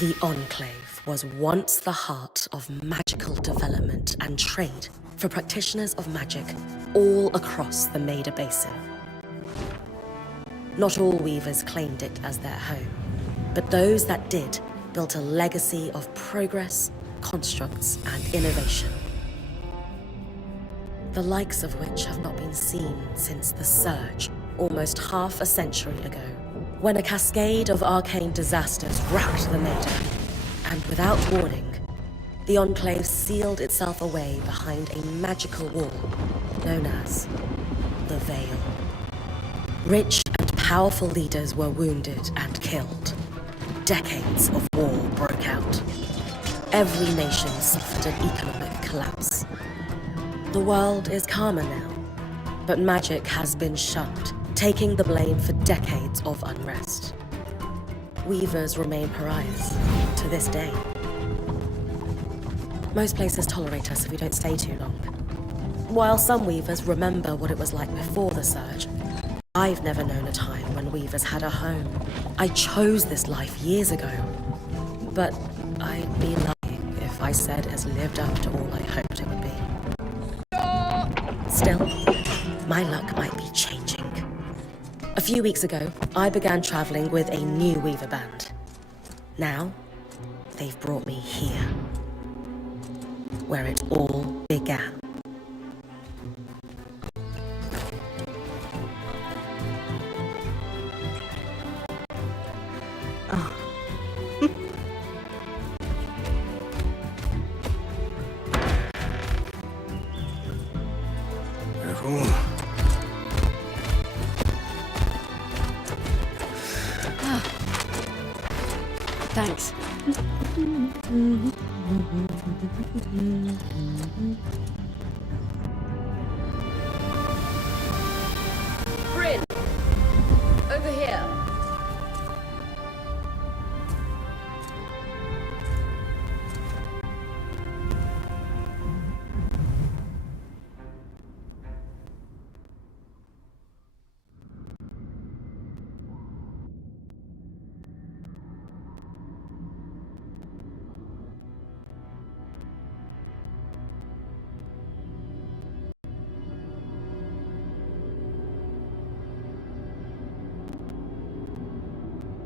The Enclave was once the heart of magical development and trade for practitioners of magic all across the Maida Basin. Not all weavers claimed it as their home, but those that did built a legacy of progress, constructs, and innovation, the likes of which have not been seen since the Surge almost half a century ago, when a cascade of arcane disasters racked the Maida, and without warning, the Enclave sealed itself away behind a magical wall known as the Veil. Rich and powerful leaders were wounded and killed. Decades of war broke out. Every nation suffered an economic collapse. The world is calmer now, but magic has been shunned, taking the blame for decades of unrest. Weavers remain pariahs to this day. Most places tolerate us if we don't stay too long. While some weavers remember what it was like before the Surge, I've never known a time when weavers had a home. I chose this life years ago, but I'd be lying if I said it's lived up to all I hoped it would be. Still, my luck might be changing. A few weeks ago, I began traveling with a new weaver band. Now, they've brought me here, where it all began. Thanks. Bryn! Over here!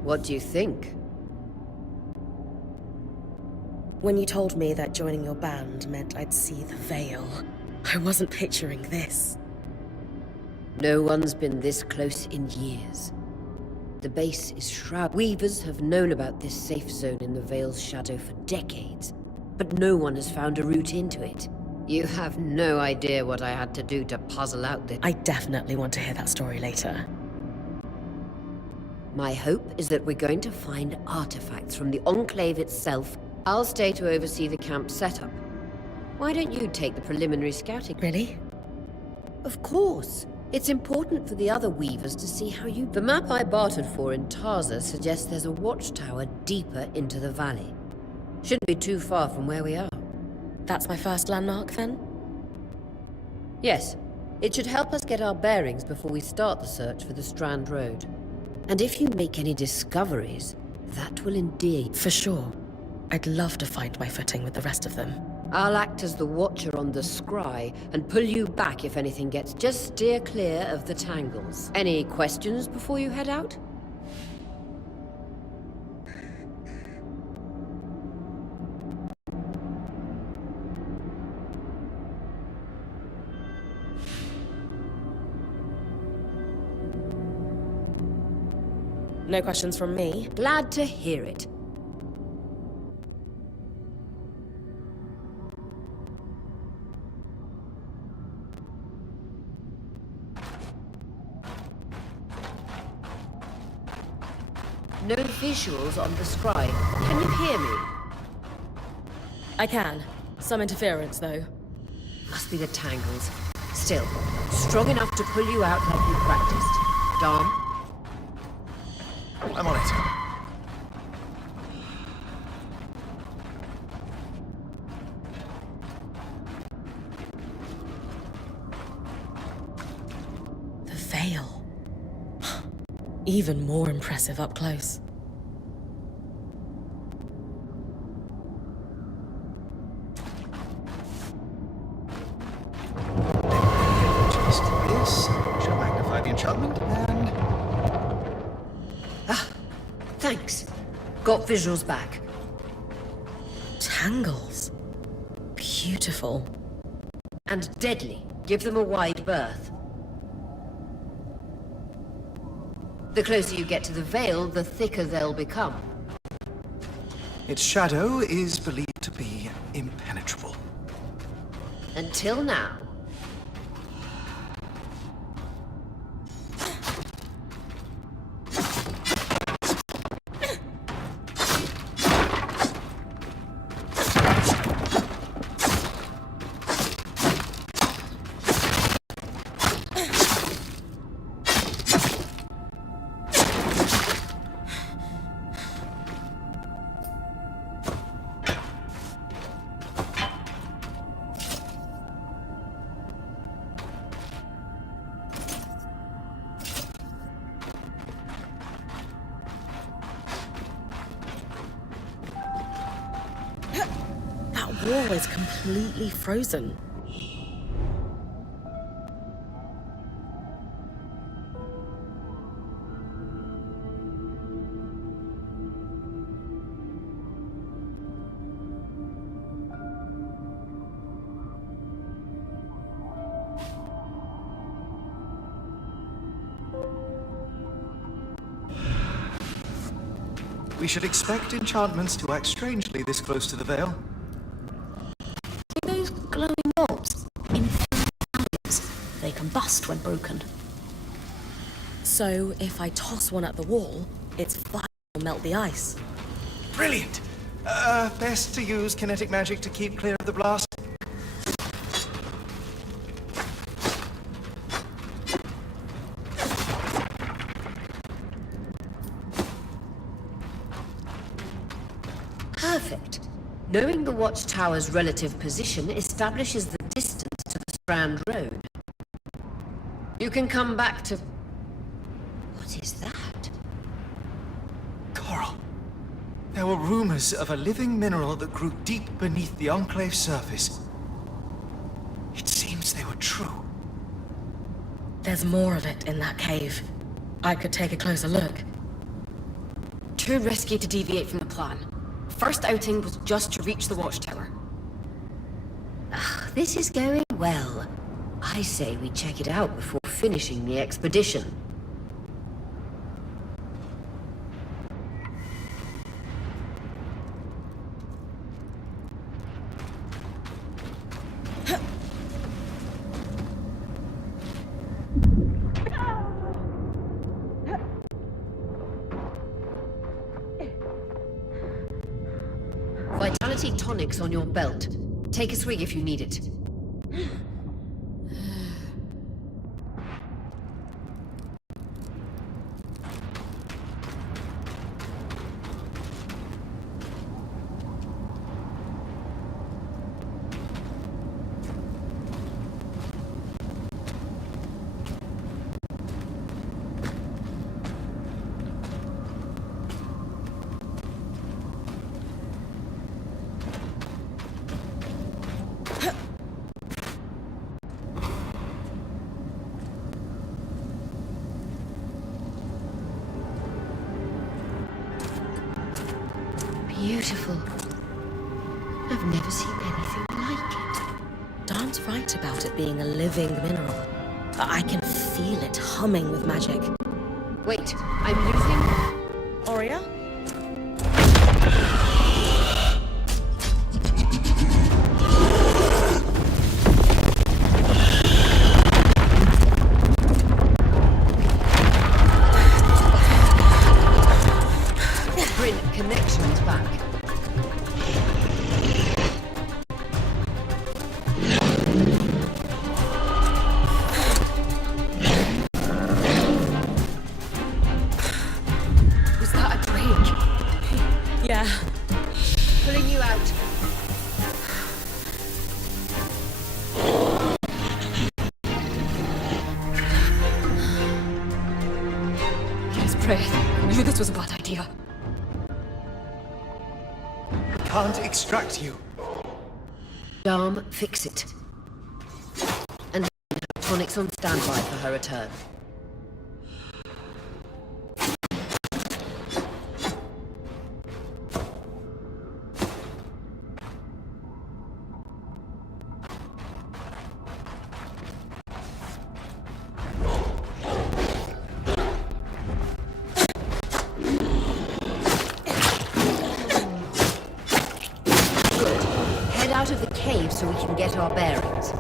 What do you think? When you told me that joining your band meant I'd see the Veil, I wasn't picturing this. No one's been this close in years. The base is shrouded. Weavers have known about this safe zone in the Veil's shadow for decades, but no one has found a route into it. You have no idea what I had to do to puzzle out the... I definitely want to hear that story later. My hope is that we're going to find artifacts from the Enclave itself. I'll stay to oversee the camp setup. Why don't you take the preliminary scouting? Really? Of course. It's important for the other weavers to see how you... The map I bartered for in Tarza suggests there's a watchtower deeper into the valley. Shouldn't be too far from where we are. That's my first landmark, then? Yes. It should help us get our bearings before we start the search for the Strand Road. And if you make any discoveries, that will indeed... For sure. I'd love to find my footing with the rest of them. I'll act as the watcher on the scry and pull you back if anything gets... Just steer clear of the tangles. Any questions before you head out? No questions from me? Glad to hear it. No visuals on the scry. Can you hear me? I can. Some interference, though. Must be the tangles. Still, strong enough to pull you out like you practiced. Dom? I'm on it. The Veil. Even more impressive up close. Thanks. Got visuals back. Tangles. Beautiful. And deadly. Give them a wide berth. The closer you get to the veil, the thicker they'll become. Its shadow is believed to be impenetrable. Until now. That wall is completely frozen. We should expect enchantments to act strangely this close to the veil. Those glowing orbs in flames, they combust when broken. So if I toss one at the wall, its fire will melt the ice. Brilliant! Best to use kinetic magic to keep clear of the blast. Perfect. Knowing the watchtower's relative position establishes the distance to the Strand Road. You can come back to... What is that? Coral. There were rumors of a living mineral that grew deep beneath the Enclave's surface. It seems they were true. There's more of it in that cave. I could take a closer look. Too risky to deviate from the plan. First outing was just to reach the watchtower. This is going well. I say we check it out before finishing the expedition. Vitality tonics on your belt. Take a swig if you need it. Beautiful. I've never seen anything like it. Dan's right about it being a living mineral. I can feel it humming with magic. Wait, I'm losing... Aurea? Connections back. Was that a break? Yeah. Pulling you out. His breath. I knew this was a bad idea. Can't extract you. Dharm, fix it. And have tonics on standby for her return. so we can get our bearings.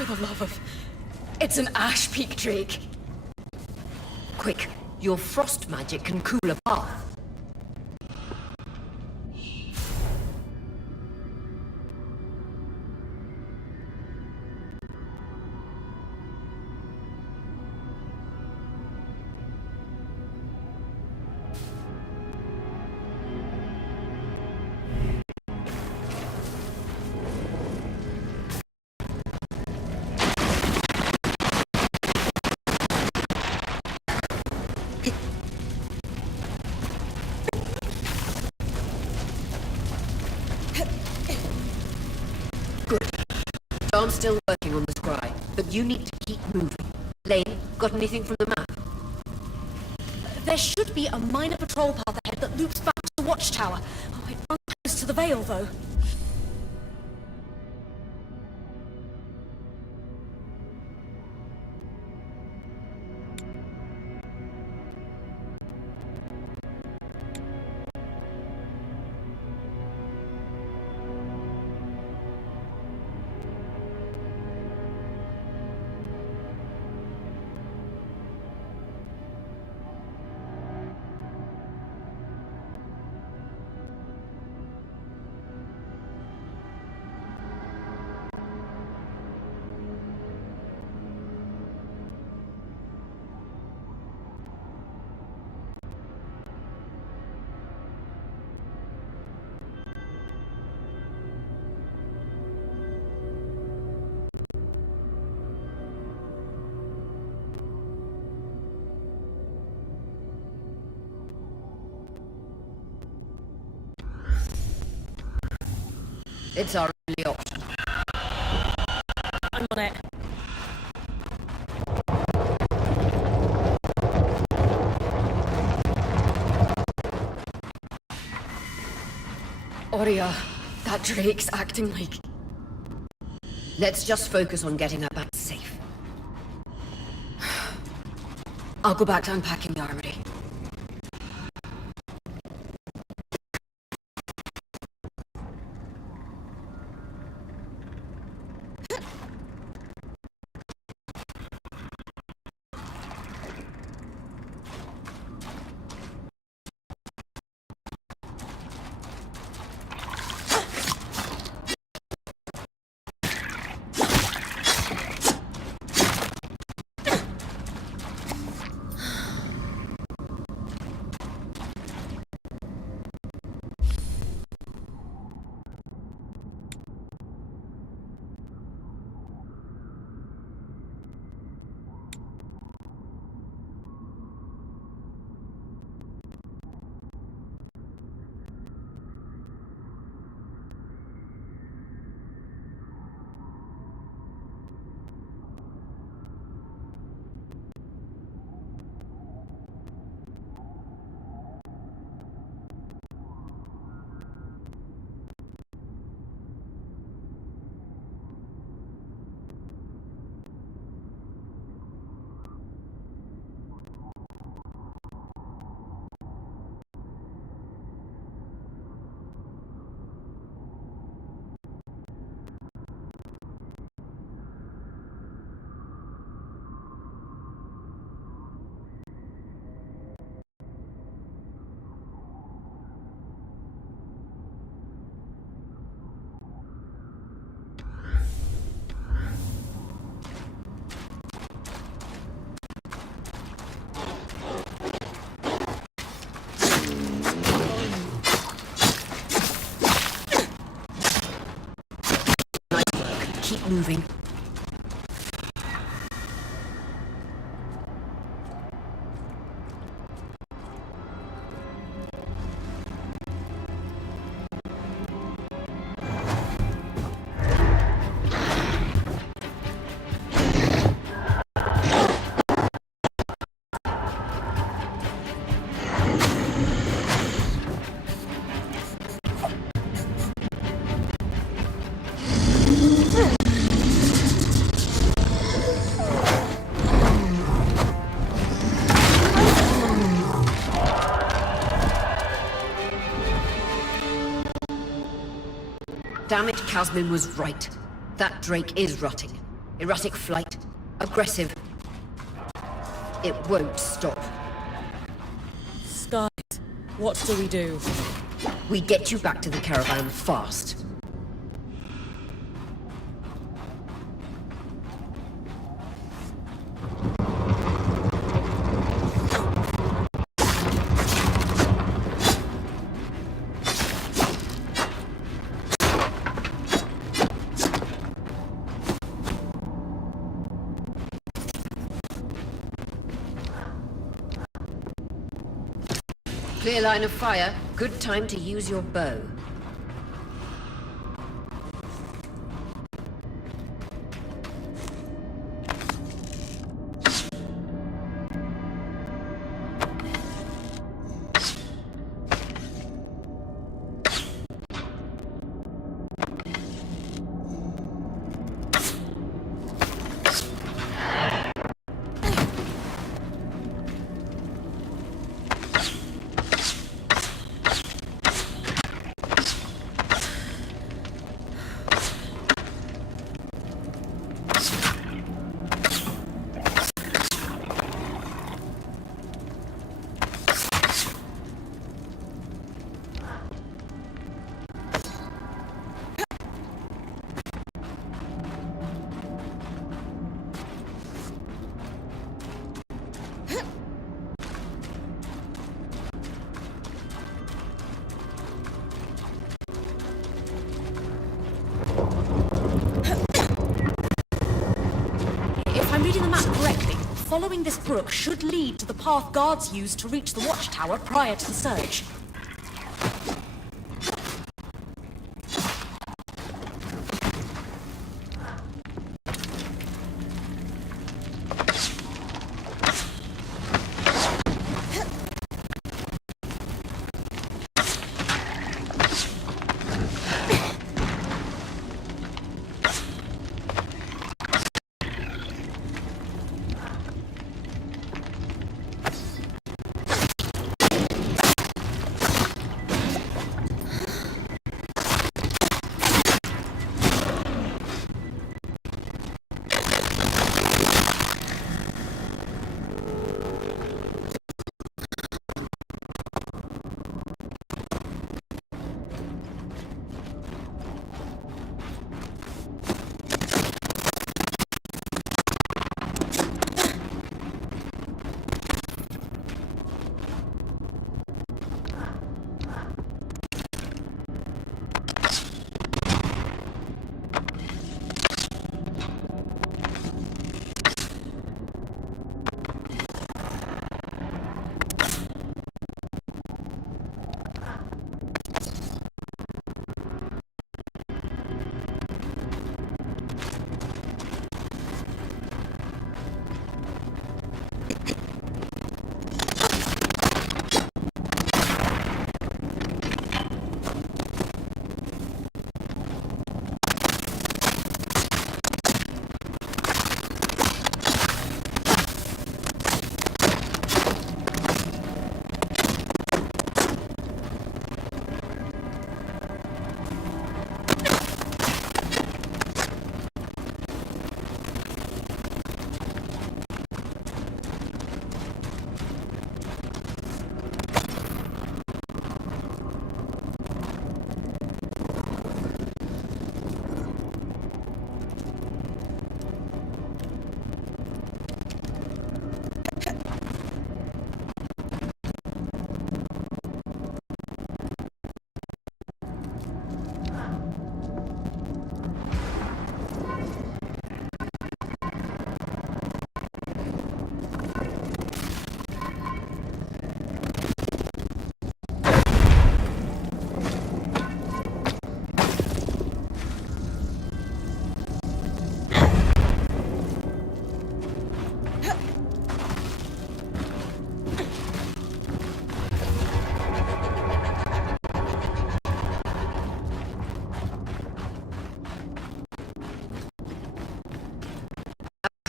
For the love of... It's an ash peak drake. Quick, your frost magic can cool a path. I'm still working on the scry, but you need to keep moving. Lane, got anything from the map? There should be a minor patrol path ahead that loops back to the watchtower. Oh, it runs close to the Vale, though. It's our only option. I'm on it. Aurea, that drake's acting like... Let's just focus on getting her back safe. I'll go back to unpacking the armory. keep moving. Damn it, Casmin was right. That Drake is rotting. Erratic flight. Aggressive. It won't stop. Skies, what do we do? We get you back to the caravan fast. Clear line of fire. Good time to use your bow. Following this brook should lead to the path guards used to reach the watchtower prior to the surge.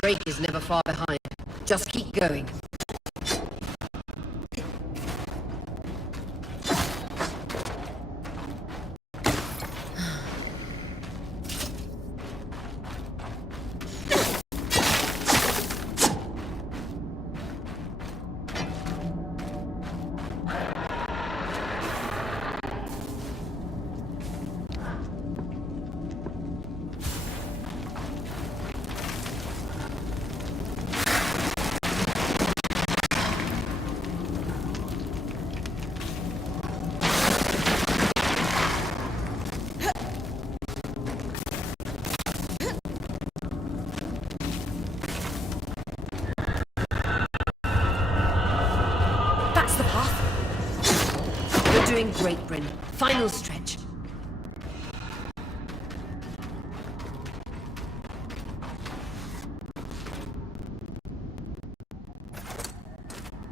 Drake is never far behind. Just keep going. That's the path. You're doing great, Bryn. Final stretch.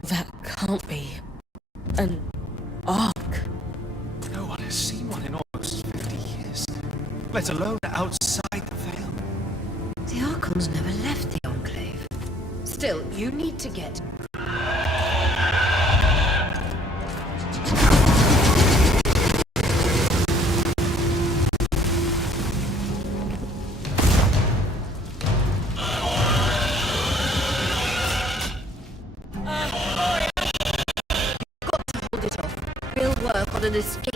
That can't be an arc. No one has seen one in almost 50 years, let alone outside the Veil. The Archons never left the Enclave. Still, you need to get... Hold it off. We'll work on an escape.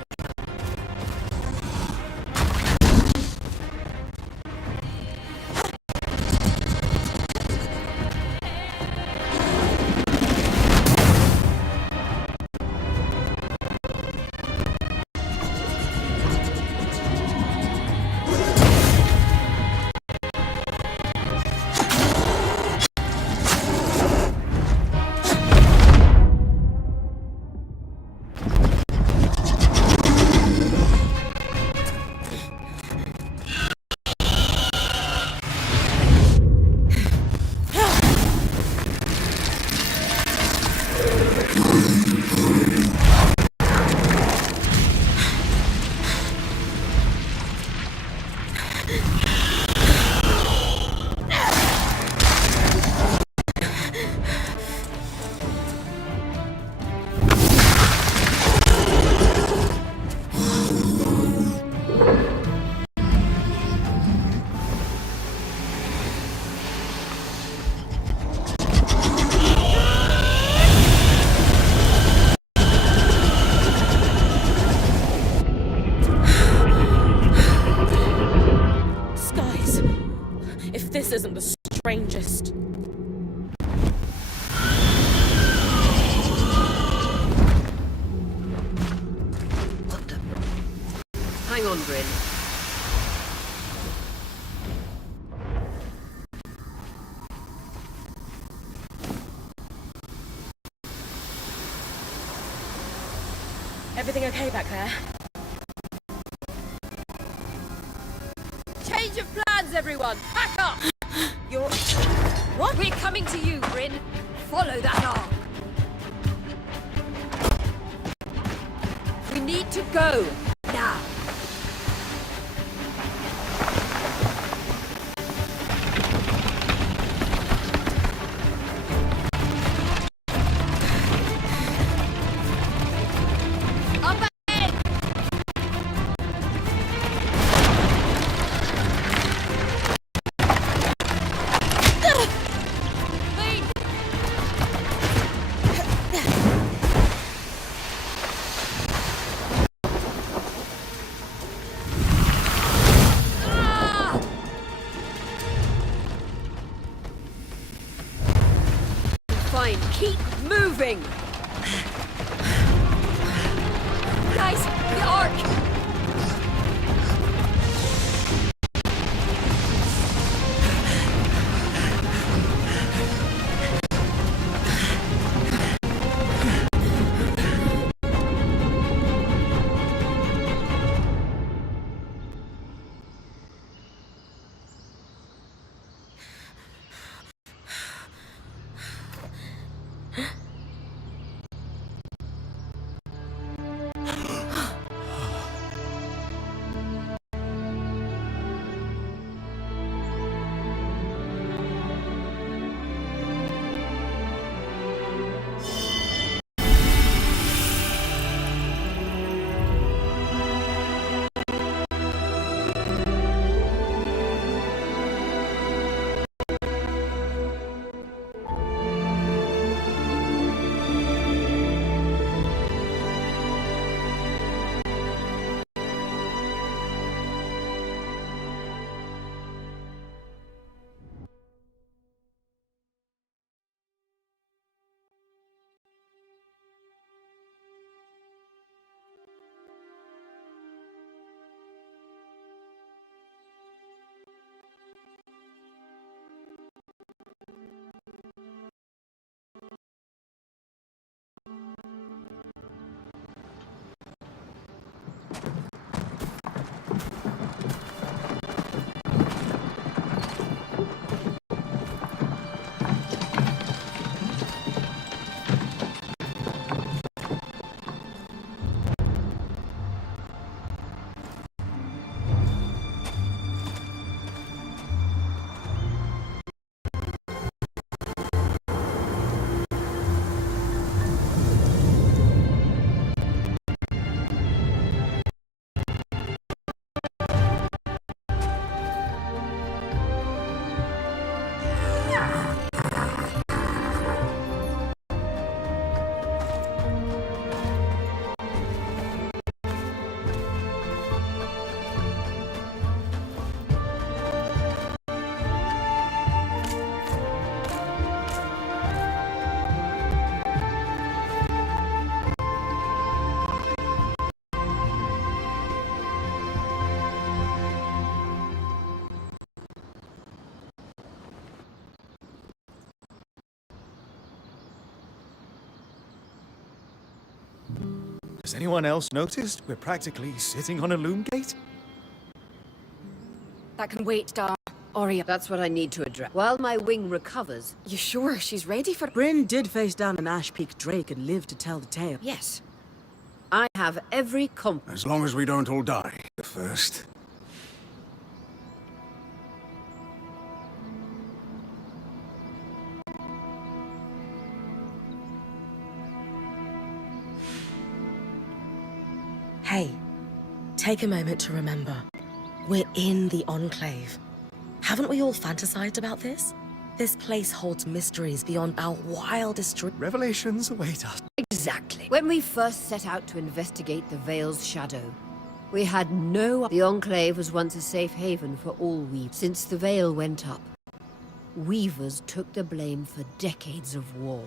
This isn't the strangest. What the... Hang on, Bryn. Everything okay back there? Change of plans, everyone! Back up! You're... What? We're coming to you, Bryn. Follow that arc. We need to go. Now. Up ahead! Lead! Ah! Fine, keep moving! Guys, the arc! Has anyone else noticed we're practically sitting on a loom gate? That can wait, Dom. Aria, That's what I need to address. While my wing recovers... you sure she's ready for... Bryn did face down an Ash Peak Drake and lived to tell the tale. Yes. I have every confidence. As long as we don't all die first. Hey, take a moment to remember. We're in the Enclave. Haven't we all fantasized about this? This place holds mysteries beyond our wildest dreams. Revelations await us. Exactly. When we first set out to investigate the Veil's shadow, we had no... The Enclave was once a safe haven for all Weavers. Since the Veil went up, Weavers took the blame for decades of war.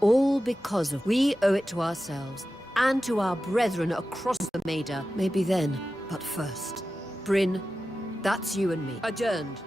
All because of... We owe it to ourselves and to our brethren across the Maida. Maybe then, but first. Bryn, that's you and me. Adjourned.